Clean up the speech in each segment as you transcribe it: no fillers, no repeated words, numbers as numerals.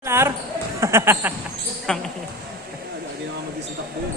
Lar. Hindi naman mag-isang takbo yun.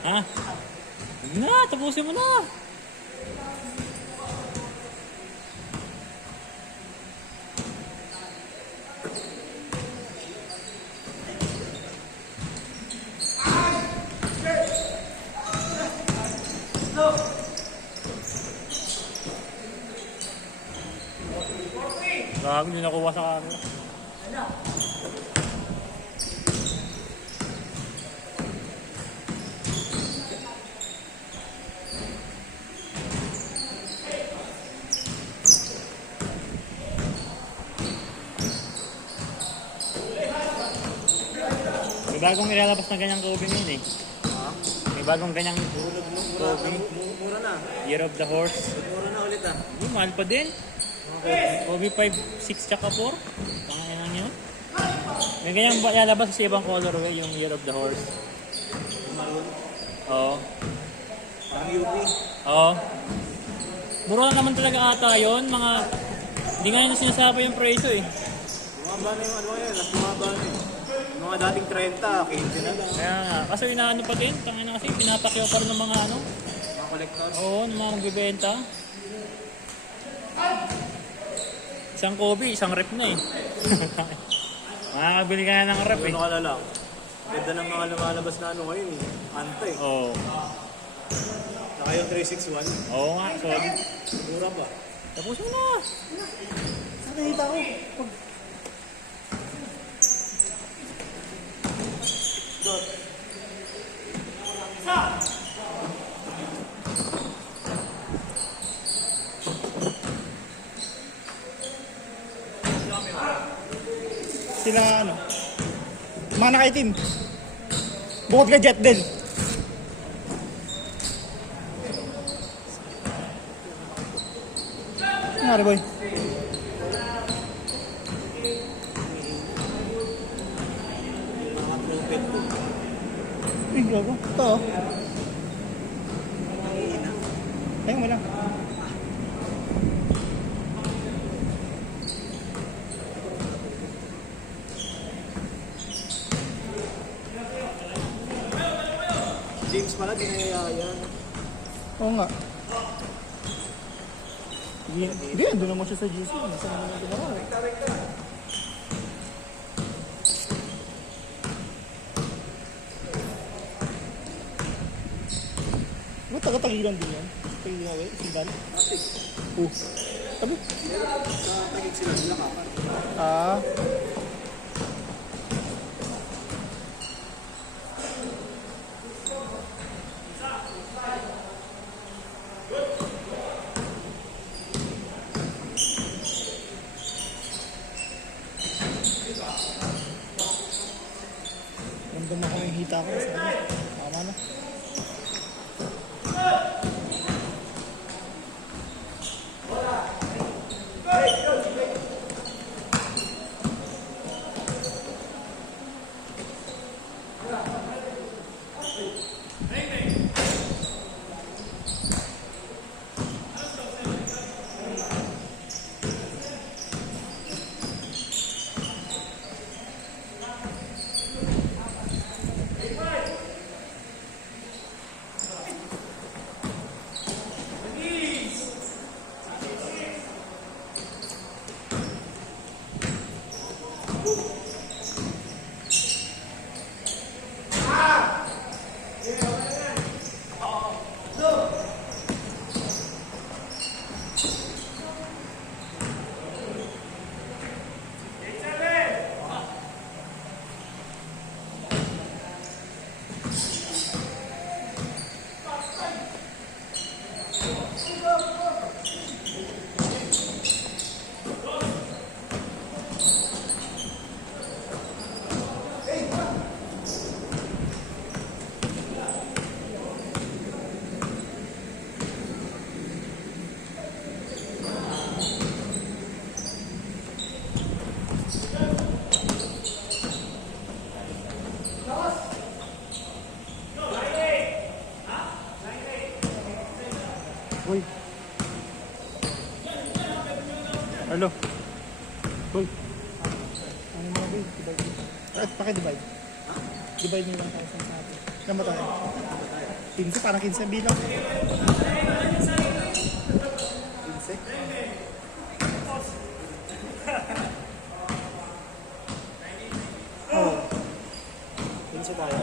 Ha? Na, tapusin mo na. Gago, hindi nakuha sa camera. May bagong ilalabas na ganyang Kobe ngayon eh. Ha? May bagong ganyang Kobe. Mura na. Year of the Horse. Mura na ulit ah. Mahal pa din. Kobe 5, 6 tsaka 4. Pangalan nyo. May ganyang ilalabas sa ibang colorway yung Year of the Horse. Maroon. Oo. Parang UP. Oo. Mura na naman talaga ata yun. Hindi nga yun sinasabi yung presyo eh. Bumaba na yung ano ngayon. Mas bumaba na yun. Mga dating 30, 15 na lang. Kaya nga. Kasi inaano pa din. Tangin na kasi pinapakyaw pa rin ng mga ano. Mga collectors. Oo, ng mga nagbibenta. Isang Kobe, isang rep na eh. Makakabili ka na ng rep eh. Ano ka na lang. Ganda ng mga lumalabas na ano ngayon eh. Antay. Oo. Saka yung 361. Oo nga, solid. Mura pa. Tapos mo na. Nakikita ko. Sila ano. Mga nakaitim. Bukod ka jet din. Ano boy? Mga trumpet po. Uy, gago. Ito oh. Ayun mo lang. James pala, dinayaya. Oo nga. Hindi, doon naman siya sa GC. Nasa naman yung ginawa. Ba't taga-tagilan din yan? Tagilan ba? Sindan? Oh. Sabi? Sa tagig sila, sila kapan. Ah. Ramdam ako yung hita ko. Sabi, tama na. Uy. Hello. Uy. Ano mo ba? Divide. Paki-divide. Divide nyo lang tayo sa atin. Ilan ba tayo? 15, parang 15 bilang. 15? Oo. 15 tayo.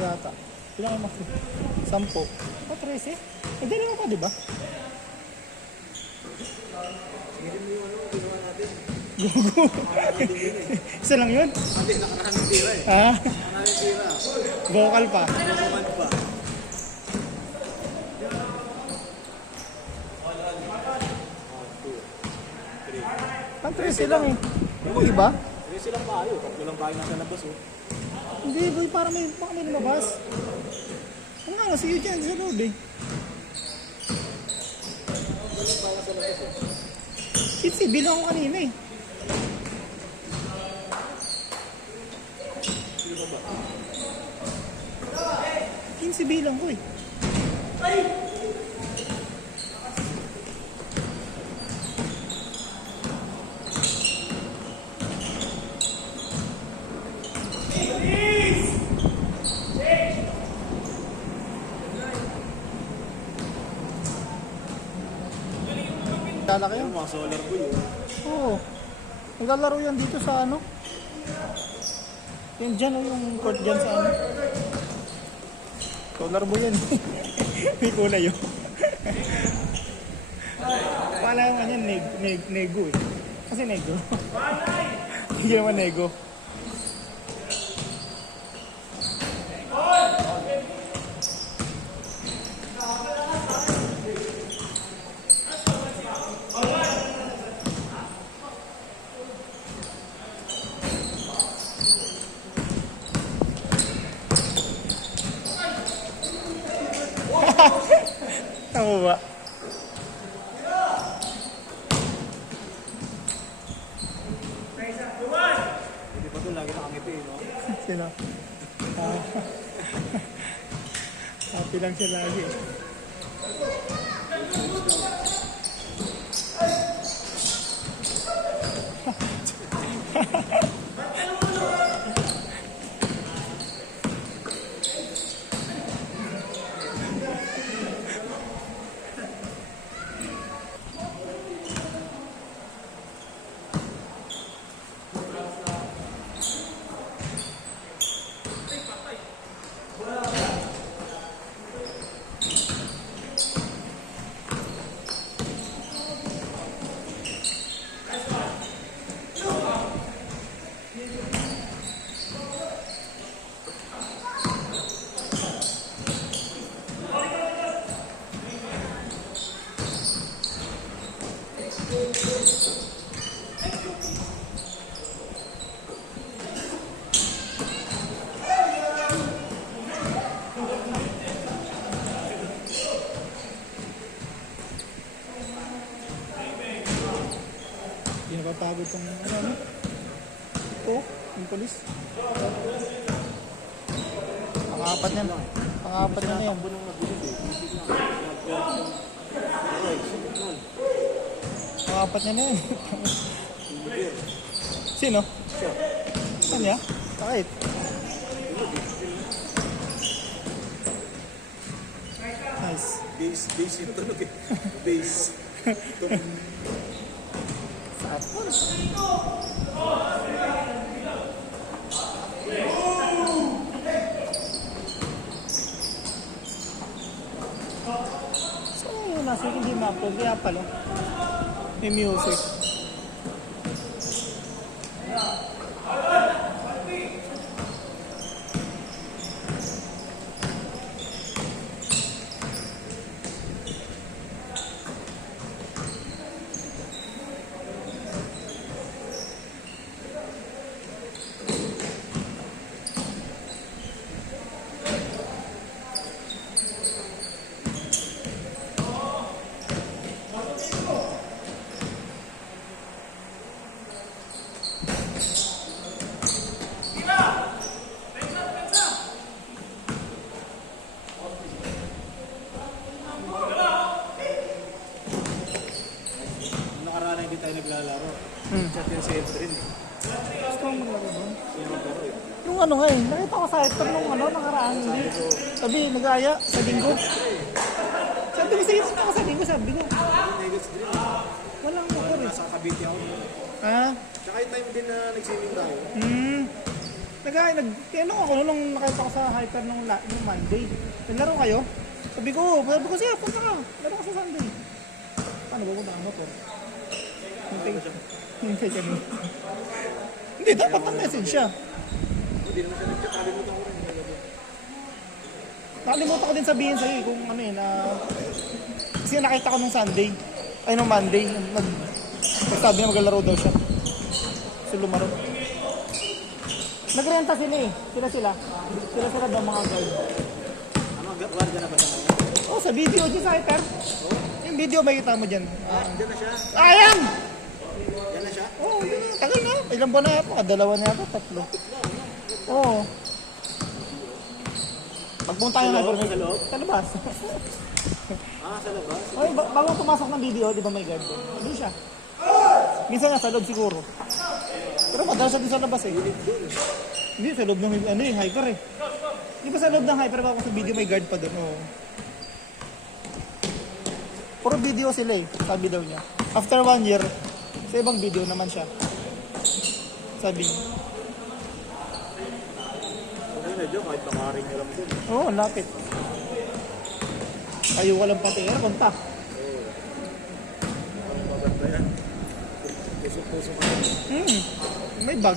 Yata. Ilan ang maki? 10. O, 13? Hindi naman pa, di ba? Ganyan mo yung ano, ginawa natin. Gugu. Isa lang yun? Hindi, nakaraming tira eh. Ah, Nakaraming tira. vocal pa. Nakuman pa. Ang 13 lang eh. Yung iba? 13 lang tayo. Tatlo lang tayo nasa labas oh. Hindi, boy, parang baka may lumabas. Ano nga, si Eugene sa loob eh. Kitsi, bilang ako kanina eh. Kitsi, bilang ko eh. Kala kayo? Yung mga solar boy oh. Oo. Naglalaro yan dito sa ano? Yan dyan, yung court dyan sa ano? Solar boy yan. May kulay yun. Pala naman yan, nego eh. Kasi nego. Hindi naman nego. kuha. Hindi pa ito lagi nakangiti, no? Sino? Ah. Happy lang siya lagi. Hindi napapagod tong ano? Ito, yung polis. Pang-apat niyan. Pang-apat na yan. Pang-apat niya na yan. Sino? Saan niya? Bakit? Nice. Base yung tunog eh. Base. Sapon. So, yun nasa hindi ma-upload. Kaya pala. May music. Nakaraan na hindi tayo naglalaro. Chat yung si Edrin. Gusto kong maglaro doon. Sino maglaro eh? Yung ano nga eh, nakita ko sa ito nung ano, nakaraan hindi. Sabi, nag-aya sa linggo. Sabi ko, sige, ako sa linggo, sabi ko. Negats din. Walang motor eh. Nasa Cavite ako. Ah, Tsaka yung time din na nag-swimming tayo. nag-aya, tinanong ako nung nakita ko sa hyper nung Monday. Naglaro kayo? Sabi ko, sige, punta ka. Laro ko sa Sunday. Paano ba punta ang motor? Hintay kami. Hindi, dapat mag-message siya. Hindi naman siya nag-chat. Kalimutan ko rin. Nakalimutan ko din sabihin sa'yo eh, kung ano eh, na... Kasi nakita ko nung Sunday, ay nung Monday, nagsabi na maglalaro daw siya. So lumaro. Nagrenta sila eh, sila. Sila daw mga guard. Ano, guard na ba siya ngayon? Oh, sa video dyan sa hyper. Yung video makikita mo dyan. Diyan na siya. Ayan! Yan na siya. Oh, yun na. Tagal na. Ilang buwan na yata. Dalawa na yata, tatlo. Oo. Pagpunta yung hyper. Sa loob? Sa labas. Sa labas? Oy, bago pumasok ng video, di ba may guard doon? Doon siya. Minsan nasa loob siguro. Pero madalas din sa labas eh. Hindi, sa loob ng hyper eh. Di ba sa loob ng hyper ako sa video may guard pa doon? Oo. Puro video sila eh, sabi daw niya. After 1 year, sa ibang video naman siya. Sabi niya. Ano na dyan, kahit pangaring nyo lang dun. Oo, lapit. Ayaw walang pati. Punta. Maganda yan. Puso-puso ka. May bag.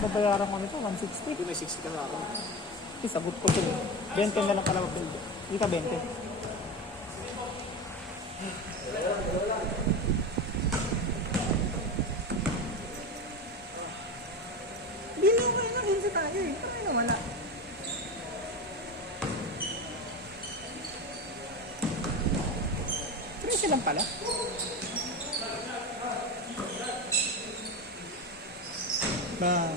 babayaran ko nito, 160. Hindi, may 60 ka na ako. Sagot ko sila. 20 na lang pala mag-build. Dito 20. Hindi na okay na, 15 tayo eh. Ay na wala. Trece lang pala. Ba.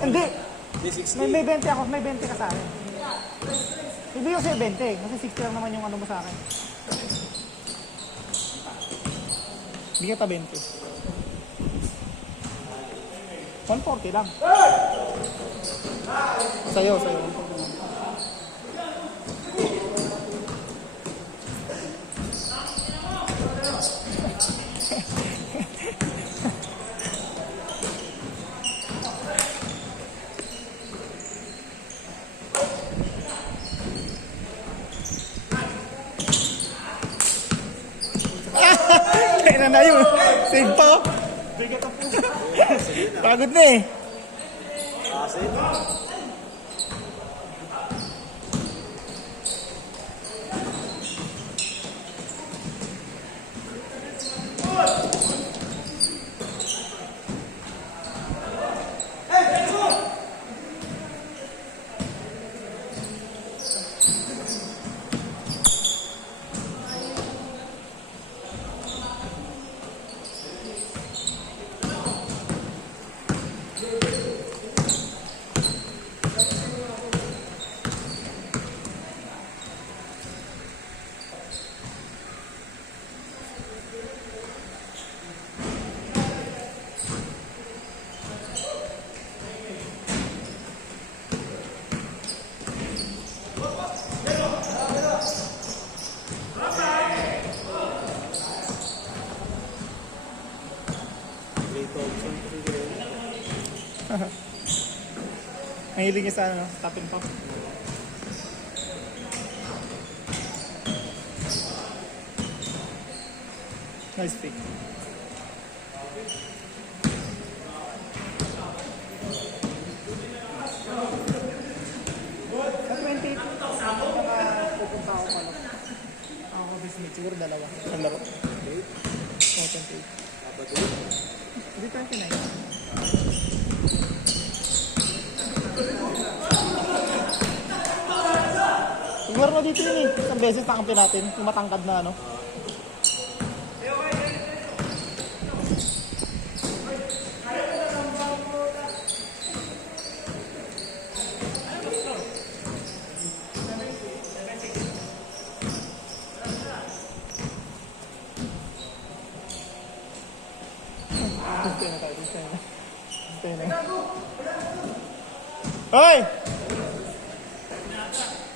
Hindi. Hindi, 60. May 20 ako, may 20 ka sa akin. Hindi yung sa'yo 20, kasi 60 lang naman yung ano mo sa akin. Hindi ka 20. 140 lang. Sa'yo, sa'yo. 140 lang. Kaya na yun. Save pa ko. Bigat ang puso. Pagod na eh. Kasi, Ang hiling niya sa ano, top and pop. Nice pick. Sa 28, pupunta ako pala. Ako, business siguro dalawa. Ang laro. 28. Hindi 29. Siguro na dito yun eh. Isang beses nakampi natin. Yung matangkad na ano. Stay na tayo. Stay na. Hoy!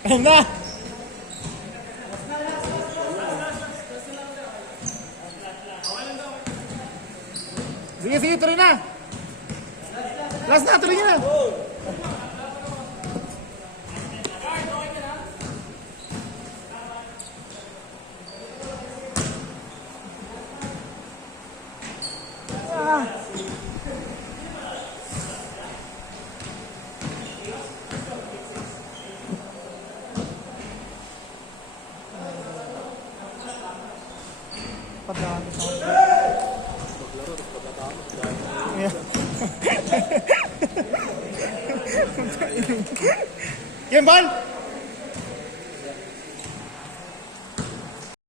Ayun na! Sige, sige, tuloy na! Last na, tuloy na! Ah. Padami sa Yan, bal!